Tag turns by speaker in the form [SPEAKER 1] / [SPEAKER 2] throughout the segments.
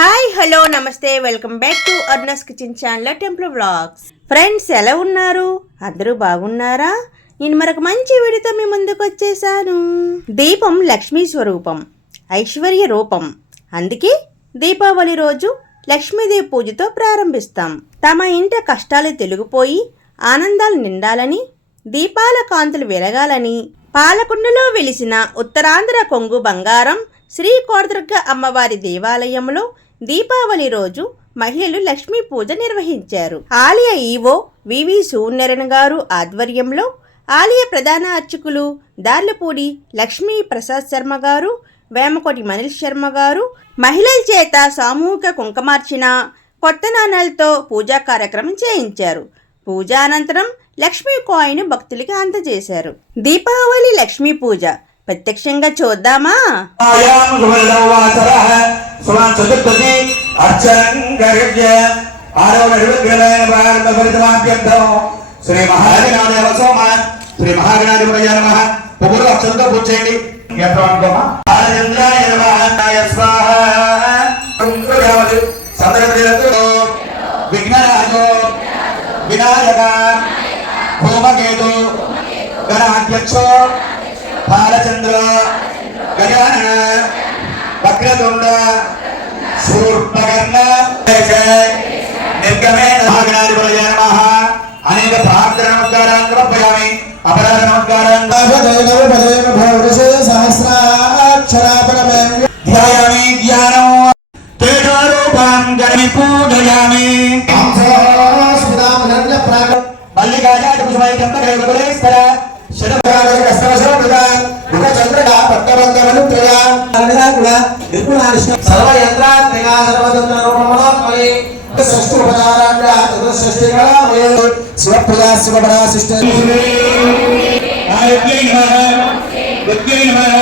[SPEAKER 1] Hi hello నమస్తే welcome back to అర్నస్ kitchen channel temple blogs friends ఎలా ఉన్నారు? అందరూ బాగున్నారా? నేను మరొక మంచి వీడితో మీ ముందుకు వచ్చేసాను. దీపం లక్ష్మీ స్వరూపం ఐశ్వర్య రూపం. అందుకే దీపావళి రోజు లక్ష్మీదేవి పూజతో ప్రారంభిస్తాం. తమ ఇంట కష్టాలు తెలుగుపోయి ఆనందాలు నిండాలని దీపాల కాంతులు వెలగాలని పాలకుండలో వెలిసిన ఉత్తరాంధ్ర కొంగు బంగారం శ్రీ కోడదుర్గ అమ్మవారి దేవాలయంలో దీపావళి రోజు మహిళలు లక్ష్మీ పూజ నిర్వహించారు. ఆలయ ఈవో వివి సూర్యనారాయణ గారు ఆధ్వర్యంలో ఆలయ ప్రధాన అర్చకులు దార్లపూడి లక్ష్మీ ప్రసాద్ శర్మ గారు వేమకోటి మనీష్ శర్మ గారు మహిళల చేత సామూహిక కుంకమార్చిన కొత్త నాణాలతో పూజా కార్యక్రమం చేయించారు. పూజ అనంతరం లక్ష్మీ కాయిన్ భక్తులకి అందజేశారు. దీపావళి లక్ష్మీ పూజ ప్రత్యక్షంగా చూద్దామా?
[SPEAKER 2] సుమాన్ చతుర్థి అర్చంగర్య ఆరవ నిర్విగ్రహమైన ప్రారంభపరితమాభ్యంతం శ్రీ మహాగణాదేవ సోమ. శ్రీ మహాగణాధిపతయ నమః. పువ్వులు అక్షంతో పూజ చేయండి విఘ్నరాజో. వినాయక. హోమకేతు. గణాధ్యక్షో బాలచంద్ర గజానన. వక్రతుండ శూర్పకర్ణ నిర్గమేణ భాగనాది ప్రజానమః అనేక ప్రార్థన నమస్కారాన్ని సమర్పయామి అపరాధ నమస్కారాన్ని ధ్యాయామి ధ్యానం తేజారూపాం గణమి పూజయామి మల్లికాజాతి కుసుమై కంపకై కులేశ్వర
[SPEAKER 3] శివప్రదా శివపరా కూడా
[SPEAKER 2] ఆరోగ్యై సర్వ విద్యై నమః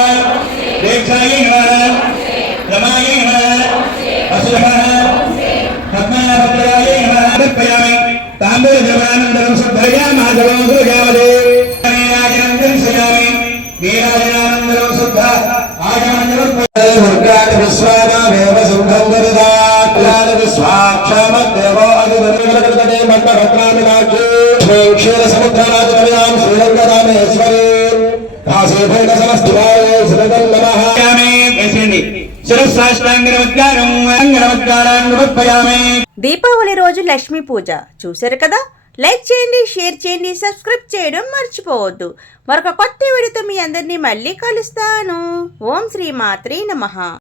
[SPEAKER 2] దీక్షాయై నమః రమాయై నమః అసురమః పద్మాభద్రాయై నమః సమర్పయామి తాంబూల జవానందరం శుద్ధయా మాధవం సృజావదే నీరాజనందం
[SPEAKER 3] క్షీర కాశీభైన శ్రీరం నమః
[SPEAKER 1] దీపావళి రోజు లక్ష్మీ పూజ. చూశారు కదా? లైక్ చేయండి షేర్ చేయండి సబ్స్క్రైబ్ చేయడం మర్చిపోవద్దు. మరొక కొత్త వీడియోతో మీ అందరినీ మళ్ళీ కలుస్తాను. ఓం శ్రీ మాత్రే నమ.